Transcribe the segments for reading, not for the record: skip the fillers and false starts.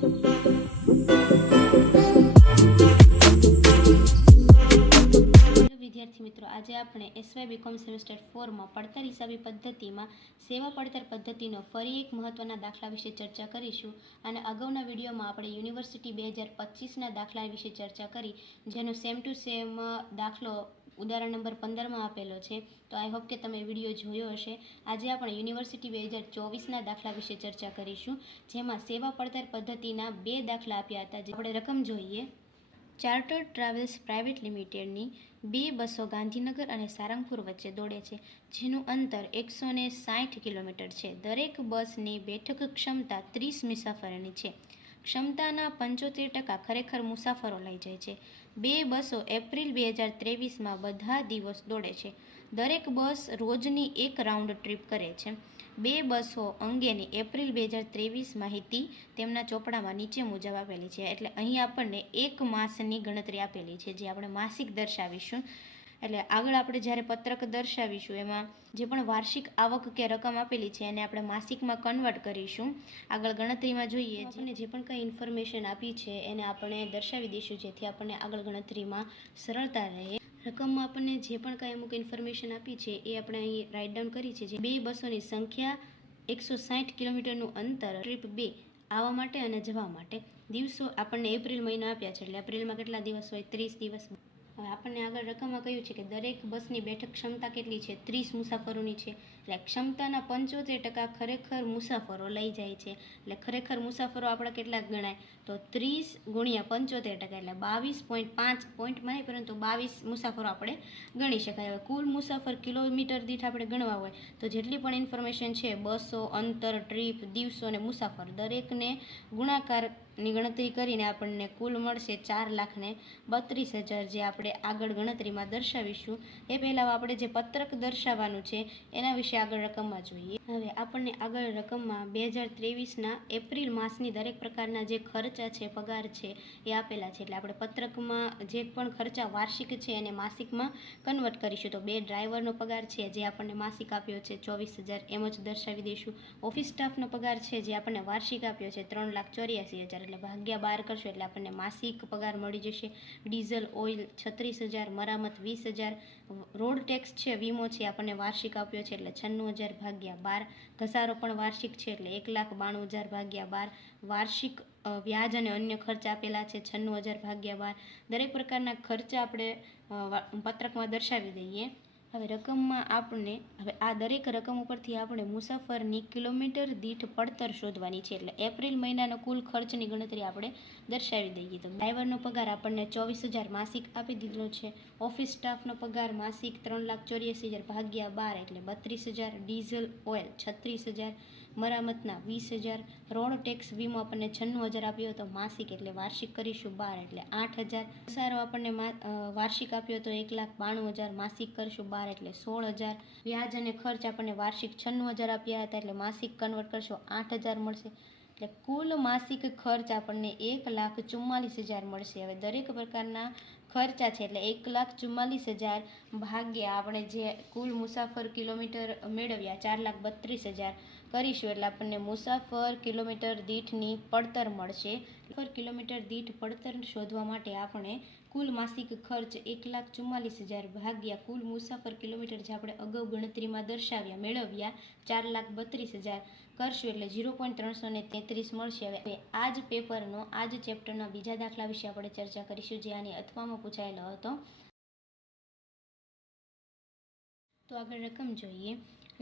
વિદ્યાર્થી મિત્રો, આજે આપણે એસવાય બીકોમ સેમેસ્ટર 4માં પડતર હિસાબી પદ્ધતિમાં સેવા પડતર પદ્ધતિનો ફરી એક મહત્વના દાખલા વિશે ચર્ચા કરીશું. અને અગાઉના વિડીયોમાં આપણે યુનિવર્સિટી 2025ના દાખલા વિશે ચર્ચા કરી, જેનો સેમ ટુ સેમ દાખલો ઉદાહરણ નંબર 15માં આપેલો છે. તો આઈ હોપ કે તમે વિડીયો જોયો હશે. આજે આપણે યુનિવર્સિટી 2024ના દાખલા વિશે ચર્ચા કરીશું, જેમાં સેવા પડતર પદ્ધતિના 2 દાખલા આપ્યા હતા. જે આપણે રકમ જોઈએ. ચાર્ટર્ડ ટ્રાવેલ્સ પ્રાઇવેટ લિમિટેડની 2 બસો ગાંધીનગર અને સારંગપુર વચ્ચે દોડે છે, જેનું અંતર 160 કિલોમીટર છે. દરેક બસની બેઠક ક્ષમતા 30 મુસાફરોની છે. ક્ષમતાના 75% ખરેખર મુસાફરો લઈ જાય છે. 2 બસો એપ્રિલ 2023માં બધા દિવસ દોડે છે. દરેક બસ રોજની એક રાઉન્ડ ટ્રીપ કરે છે. 2 બસો અંગેની એપ્રિલ 2023 માહિતી તેમના ચોપડામાં નીચે મુજબ આપેલી છે. એટલે અહીં આપણને એક માસની ગણતરી આપેલી છે, જે આપણે માસિક દર્શાવીશું. એટલે આગળ આપણે જ્યારે પત્રક દર્શાવીશું, એમાં જે પણ વાર્ષિક આવક કે રકમ આપેલી છે એને આપણે માસિકમાં કન્વર્ટ કરીશું. આગળ ગણતરીમાં જોઈએ, આપણને જે પણ કંઈ ઇન્ફોર્મેશન આપી છે એને આપણે દર્શાવી દઈશું, જેથી આપણને આગળ ગણતરીમાં સરળતા રહે. રકમમાં આપણને જે પણ કંઈ અમુક ઇન્ફોર્મેશન આપી છે એ આપણે અહીં રાઇટ ડાઉન કરી છે. જે 2 બસોની સંખ્યા, 160 કિલોમીટરનું અંતર, ટ્રીપ 2 આવવા માટે અને જવા માટે. દિવસો આપણને એપ્રિલ મહિના આપ્યા છે, એટલે એપ્રિલમાં કેટલા દિવસ હોય? 30 દિવસ. હવે આપણને આગળ રકમમાં કહ્યું છે કે દરેક બસની બેઠક ક્ષમતા કેટલી છે? 30 મુસાફરોની છે. એટલે ક્ષમતાના 75% ખરેખર મુસાફરો લઈ જાય છે. એટલે ખરેખર મુસાફરો આપણા કેટલા ગણાય? તો 30 ગુણ્યા 75%, એટલે 22.5 પોઈન્ટમાં નહીં, પરંતુ 22 મુસાફરો આપણે ગણી શકાય. હવે કુલ મુસાફર કિલોમીટર દીઠ આપણે ગણવા હોય તો જેટલી પણ ઇન્ફોર્મેશન છે, બસો, અંતર, ટ્રીપ, દિવસો અને મુસાફર, દરેકને ગુણાકારની ગણતરી કરીને આપણને કુલ મળશે 4,32,000, જે આપણે આગળ ગણતરીમાં દર્શાવીશું. એ પહેલાં આપણે જે પત્રક દર્શાવવાનું છે એના વિશે આગળ રકમમાં જોઈએ. હવે આપણને આગળ રકમમાં 2023ના એપ્રિલ માસની દરેક પ્રકારના જે ખર્ચા છે, પગાર છે, એ આપેલા છે. એટલે આપણે પત્રકમાં જે પણ ખર્ચા વાર્ષિક છે એને માસિકમાં કન્વર્ટ કરીશું. તો 2 ડ્રાઈવરનો પગાર છે, જે આપણને માસિક આપ્યો છે 24,000, એમ જ દર્શાવી દઈશું. ઓફિસ સ્ટાફનો પગાર છે, જે આપણને વાર્ષિક આપ્યો છે 3,84,000, એટલે ભાગ્યા 12 કરશો એટલે આપણને માસિક પગાર મળી જશે. ડીઝલ, ઓઇલ 36,000, મરામત 20,000, રોડ ટેક્સ છે, વીમો છે, આપણને વાર્ષિક આપ્યો છે એટલે 96,000 ભાગ્યા 12. ઘસારો પણ વાર્ષિક છે એટલે 1,92,000 ભાગ્યા 12. વાર્ષિક વ્યાજ અને અન્ય ખર્ચ આપેલા છે 96,000 ભાગ્યા 12. દરેક પ્રકારના ખર્ચા આપણે પત્રકમાં દર્શાવી દઈએ. હવે રકમમાં આપણે આ દરેક રકમ ઉપરથી આપણે મુસાફરની કિલોમીટર દીઠ પડતર શોધવાની છે. એટલે એપ્રિલ મહિનાનો કુલ ખર્ચની ગણતરી આપણે દર્શાવી દઈએ. તો ડ્રાઈવરનો પગાર આપણને 24,000 માસિક આપી દીધો છે. ઓફિસ સ્ટાફનો પગાર માસિક 3,84,000 ભાગ્યા 12, એટલે 32,000. ડીઝલ, ઓઇલ 36,000, મરામતના 20,000, રોડ ટેક્સ, વીમો આપણને 96,000 આપ્યો હતો માસિક, એટલે વાર્ષિક કરીશું 12, એટલે 8,000. ઘસારો આપણને વાર્ષિક આપ્યો હતો 1,92,000, માસિક કરીશું 12, એટલે 16,000. વ્યાજ અને ખર્ચ આપણને વાર્ષિક 96,000 આપ્યા હતા, એટલે માસિક કન્વર્ટ કરશો 8,000 મળશે. એટલે કુલ માસિક ખર્ચ આપણને 1,44,000 મળશે. હવે દરેક પ્રકારના ખર્ચા છે એટલે 1,44,000 ભાગ્યા આપણે જે કુલ મુસાફર કિલોમીટર મેળવ્યા 4,32,000 કરીશું, એટલે આપણને મુસાફર કિલોમીટર દીઠની પડતર મળશે. પર કિલોમીટર દીઠ પડતર શોધવા માટે આપણે કુલ માસિક ખર્ચ 1,44,000 ભાગ્યા કુલ મુસાફર કિલોમીટર, જે આપણે અગાઉ ગણતરીમાં દર્શાવ્યા, મેળવ્યા 4,32,000 કરશું, એટલે 0.333 મળશે. હવે આ જ પેપરનો, આ જ ચેપ્ટરના બીજા દાખલા વિશે આપણે ચર્ચા કરીશું, જે આની અથવામાં પૂછાયેલો હતો. તો આગળ રકમ જોઈએ.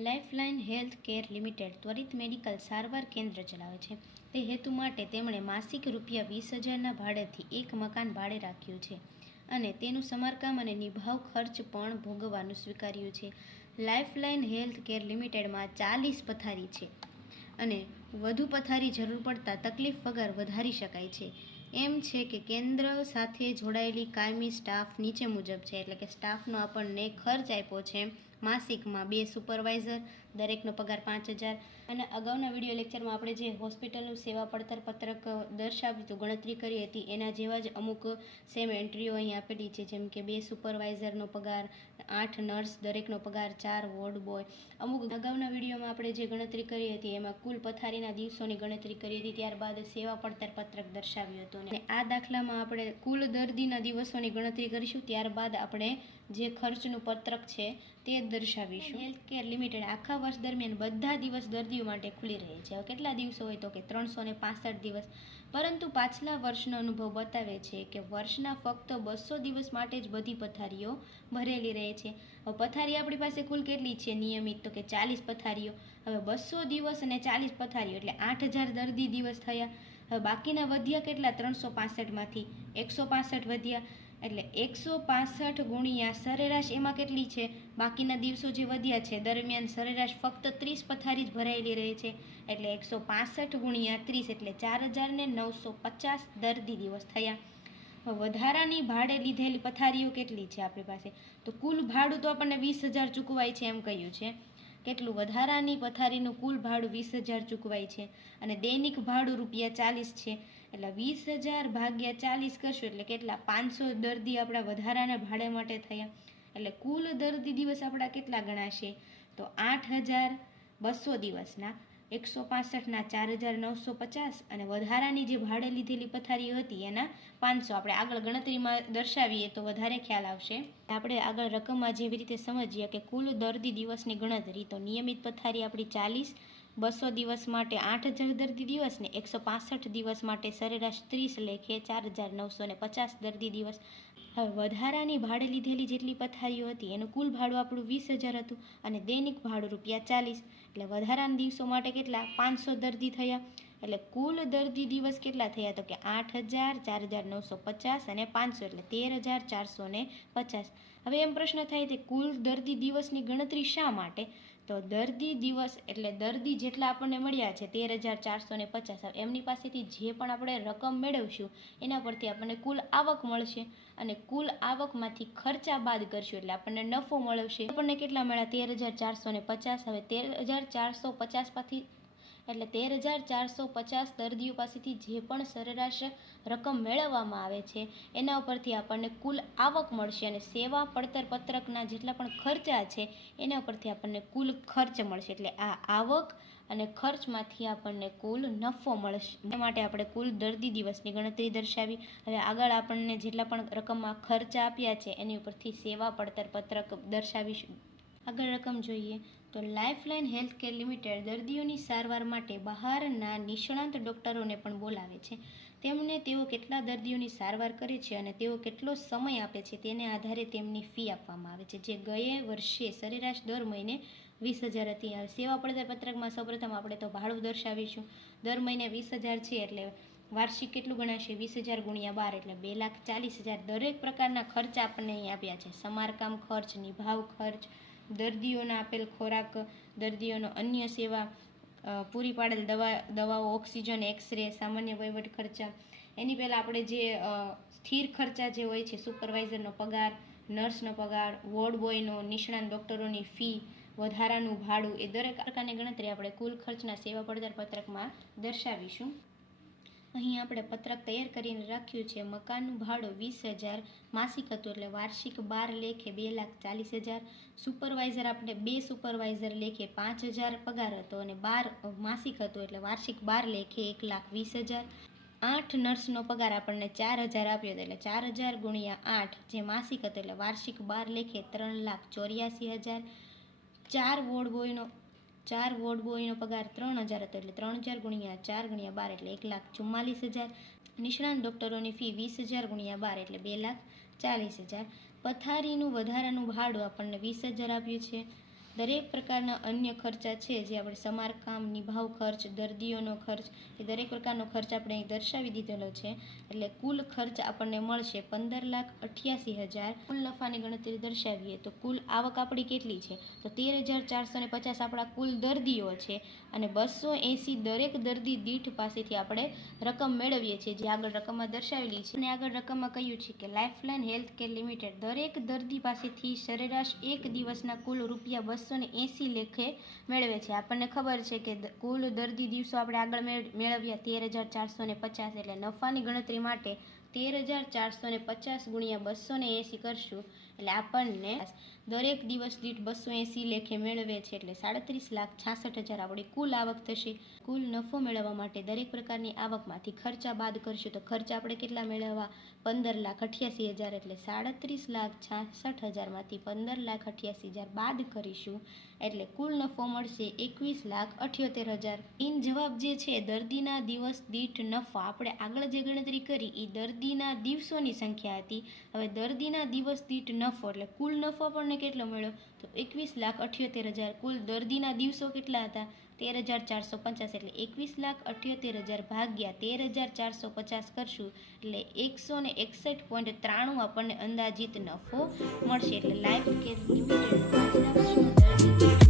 લાઇફલાઇન હેલ્થ કેર લિમિટેડ ત્વરિત મેડિકલ સારવાર કેન્દ્ર ચલાવે છે. તે હેતુ માટે તેમણે માસિક ₹20,000ના ભાડેથી એક મકાન ભાડે રાખ્યું છે અને તેનું સમારકામ અને નિભાવ ખર્ચ પણ ભોગવવાનું સ્વીકાર્યું છે. લાઇફલાઇન હેલ્થ કેર લિમિટેડમાં 40 પથારી છે અને વધુ પથારી જરૂર પડતા તકલીફ વગર વધારી શકાય છે. એમ છે કે કેન્દ્ર સાથે જોડાયેલી કાયમી સ્ટાફ નીચે મુજબ છે. એટલે કે સ્ટાફનો આપણને ખર્ચ આપ્યો છે માસિકમાં 2 સુપરવાઇઝર, દરેકનો પગાર 5,000, અને અગાઉના વિડીયો લેક્ચરમાં આપણે જે હોસ્પિટલનું સેવા પડતર પત્રક દર્શાવ્યું હતું, ગણતરી કરી હતી, એના જેવા જ અમુક સેમ એન્ટ્રીઓ અહીં આપેલી છે, જેમ કે 2 સુપરવાઇઝરનો પગાર, 8 નર્સ દરેકનો પગાર, 4 વોર્ડ બોય. અમુક અગાઉના વિડીયોમાં આપણે જે ગણતરી કરી હતી એમાં કુલ પથારીના દિવસોની ગણતરી કરી હતી, ત્યારબાદ સેવા પડતર પત્રક દર્શાવ્યું હતું. અને આ દાખલામાં આપણે કુલ દર્દીના દિવસોની ગણતરી કરીશું, ત્યારબાદ આપણે જે ખર્ચનું પત્રક છે તે દર્શાવીશું. હેલ્થ કેર લિમિટેડ આખા વર્ષ દરમિયાન બધા દિવસ દર્દીઓ માટે ખુલ્લી રહે છે. હવે કેટલા દિવસો હોય તો કે 365 દિવસ, પરંતુ પાછલા વર્ષનો અનુભવ બતાવે છે કે વર્ષના ફક્ત 200 દિવસ માટે જ બધી પથારીઓ ભરેલી રહે છે. હવે પથારી આપણી પાસે કુલ કેટલી છે નિયમિત તો કે 40 પથારીઓ. હવે 200 દિવસ અને 40 પથારીઓ એટલે 8000 દર્દી દિવસ થયા. હવે બાકીના વધ્યા કેટલા? 365માંથી 165 વધ્યા, એટલે 165 ગુણ્યા સરેરાશ એમાં કેટલી છે? બાકીના દિવસો જે વધ્યા છે દરમિયાન સરેરાશ ફક્ત 30 પથારી જ ભરાયેલી રહે છે, એટલે 165 ગુણ્યા 30 એટલે 4950 દર્દી દિવસ થયા. વધારાની ભાડે લીધેલી પથારીઓ કેટલી છે આપણી પાસે? તો કુલ ભાડું તો આપણને 20,000 ચૂકવાય છે એમ કહ્યું છે. કેટલું? વધારાની પથારીનું કુલ ભાડું 20,000 ચૂકવાય છે, અને દૈનિક ભાડું ₹40 છે. એટલે 20,000 ભાગ્યા 40 કરશું એટલે કેટલા? 500 દર્દી આપણા વધારાના ભાડે માટે થયા. એટલે કુલ દર્દી દિવસ આપણા કેટલા ગણાશે? તો 8,200 દિવસના 165ના 4,950 અને વધારાની જે ભાડે લીધેલી પથારીઓ હતી એના 500. આપણે આગળ ગણતરીમાં દર્શાવીએ તો વધારે ખ્યાલ આવશે. આપણે આગળ રકમમાં જેવી રીતે સમજીએ કે કુલ દર્દી દિવસની ગણતરી, તો નિયમિત પથારી આપણી 40, 200 દિવસ માટે 8,000 દર્દી દિવસ ને 165 દિવસ માટે સરેરાશ 30 લેખે 4,950 દર્દી દિવસ. હવે વધારાની ભાડે લીધેલી જેટલી પથારીઓ હતી એનું કુલ ભાડું આપણું 20,000 હતું, અને દૈનિક ભાડું ₹40. એટલે વધારાના દિવસો માટે કેટલા? 500 દર્દી થયા. એટલે કુલ દર્દી દિવસ કેટલા થયા તો કે 8,000, 4,950 અને 500 એટલે 13,450. હવે એમ પ્રશ્ન થાય કે કુલ દર્દી દિવસની ગણતરી શા માટે? તો દર્દી દિવસ એટલે દર્દી જેટલા આપણને મળ્યા છે 13,450, એમની પાસેથી જે પણ આપણે રકમ મેળવશું એના પરથી આપણને કુલ આવક મળશે, અને કુલ આવકમાંથી ખર્ચા બાદ કરશું એટલે આપણને નફો મળશે. આપણને કેટલા મળ્યા? 13,450. હવે 13,450 પાસેથી એટલે 13,450 દર્દીઓ પાસેથી જે પણ સરેરાશ રકમ મેળવવામાં આવે છે એના ઉપરથી આપણને કુલ આવક મળશે, અને સેવા પડતર પત્રકના જેટલા પણ ખર્ચા છે એના ઉપરથી આપણને કુલ ખર્ચ મળશે. એટલે આ આવક અને ખર્ચમાંથી આપણને કુલ નફો મળશે. એ માટે આપણે કુલ દર્દી દિવસની ગણતરી દર્શાવી. હવે આગળ આપણને જેટલા પણ રકમમાં ખર્ચા આપ્યા છે એની ઉપરથી સેવા પડતર પત્રક દર્શાવીશું. આગળ રકમ જોઈએ તો લાઇફલાઇન હેલ્થકેર લિમિટેડ દર્દીઓની સારવાર માટે બહારના નિષ્ણાંત ડૉક્ટરોને પણ બોલાવે છે. તેઓ કેટલા દર્દીઓની સારવાર કરે છે અને તેઓ કેટલો સમય આપે છે તેને આધારે તેમની ફી આપવામાં આવે છે, જે ગયા વર્ષે સરેરાશ દર મહિને 20,000 હતી. હવે સેવા પડતર પત્રકમાં સૌપ્રથમ આપણે તો ભાડું દર્શાવીશું. દર મહિને 20,000 છે એટલે વાર્ષિક કેટલું ગણાશે? 20,000 ગુણ્યા 12 એટલે 2,40,000. દરેક પ્રકારના ખર્ચ આપણને અહીં આપ્યા છે: સમારકામ ખર્ચ, નિભાવ ખર્ચ, દર્દીઓના આપેલ ખોરાક, દર્દીઓનો અન્ય સેવા પૂરી પાડેલ દવાઓ, ઓક્સિજન, એક્સરે, સામાન્ય વહીવટ ખર્ચા. એની પહેલાં આપણે જે સ્થિર ખર્ચા જે હોય છે, સુપરવાઇઝરનો પગાર, નર્સનો પગાર, વોર્ડ બોયનો, નિષ્ણાંત ડૉક્ટરોની ફી, વધારાનું ભાડું, એ દરેક પ્રકારની ગણતરી આપણે કુલ ખર્ચના સેવા પડતર પત્રકમાં દર્શાવીશું. અહીં આપણે પત્રક તૈયાર કરીને રાખ્યું છે. મકાનનું ભાડું 20,000 માસિક હતું એટલે વાર્ષિક 12 લેખે 2,40,000. સુપરવાઇઝર આપણે 2 સુપરવાઇઝર લેખે 5,000 પગાર હતો અને 12 માસિક હતું એટલે વાર્ષિક 12 લેખે 1,20,000. 8 નર્સનો પગાર આપણને 4,000 આપ્યો હતો એટલે 4,000 ગુણ્યા 8 જે માસિક હતો એટલે વાર્ષિક 12 લેખે 3,84,000. 4 વોર્ડ બોયનો પગાર 3,000 હતો એટલે 3,000 ગુણ્યા 4 ગુણ્યા 12 એટલે 1,44,000. નિષ્ણાંત ડૉક્ટરોની ફી 20,000 ગુણ્યા 12 એટલે 2,40,000. પથારીનું વધારાનું ભાડું આપણને 20,000 આપ્યું છે. દરેક પ્રકારના અન્ય ખર્ચા છે જે આપણે સમારકામ, નિભાવ ખર્ચ, દર્દીઓનો ખર્ચ, એ દરેક પ્રકારનો ખર્ચ આપણે અહીં દર્શાવી દીધેલો છે. એટલે કુલ ખર્ચ આપણને મળશે 15,88,000. કુલ નફાની ગણતરી દર્શાવીએ તો કુલ આવક આપણી કેટલી છે? તો 13,450 આપણા કુલ દર્દીઓ છે, અને 280 દરેક દર્દી દીઠ પાસેથી આપણે રકમ મેળવીએ છીએ, જે આગળ રકમમાં દર્શાવેલી છે. અને આગળ રકમમાં કહ્યું છે કે લાઇફલાઇન હેલ્થકેર લિમિટેડ દરેક દર્દી પાસેથી સરેરાશ એક દિવસના કુલ ₹200 280 લેખે મેળવે છે. આપણને ખબર છે કે કુલ દર્દી દિવસો આપણે આગળ મેળવ્યા 13,450, એટલે નફાની ગણતરી માટે 13,450 ગુણ્યા 280 કરશું એટલે આપણને દરેક દિવસ દીઠ 280 લેખે મેળવે છે, એટલે 37,66,000 આપણી કુલ આવક થશે. કુલ નફો મેળવવા માટે દરેક પ્રકારની આવકમાંથી ખર્ચા બાદ કરશું તો ખર્ચા આપણે કેટલા મેળવવા? 15,88,000, એટલે 37,66,000 માંથી 15,88,000 બાદ કરીશું એટલે કુલ નફો મળશે 21,78,000. ઇન જવાબ જે છે દર્દીના દિવસ દીઠ નફો, આપણે આગળ જે ગણતરી કરી એ દર્દીના દિવસોની સંખ્યા હતી. હવે દર્દીના દિવસ દીઠ નફો એટલે કુલ નફો આપણને કેટલો મળ્યો? તો 21,78,000. કુલ દર્દીના દિવસો કેટલા હતા? 13,450, એટલે 21,78,000 ભાગ્યા 13,450 કરશું એટલે 161.93 આપણને અંદાજિત નફો મળશે. એટલે લાઈફ કેર લિમિટેડ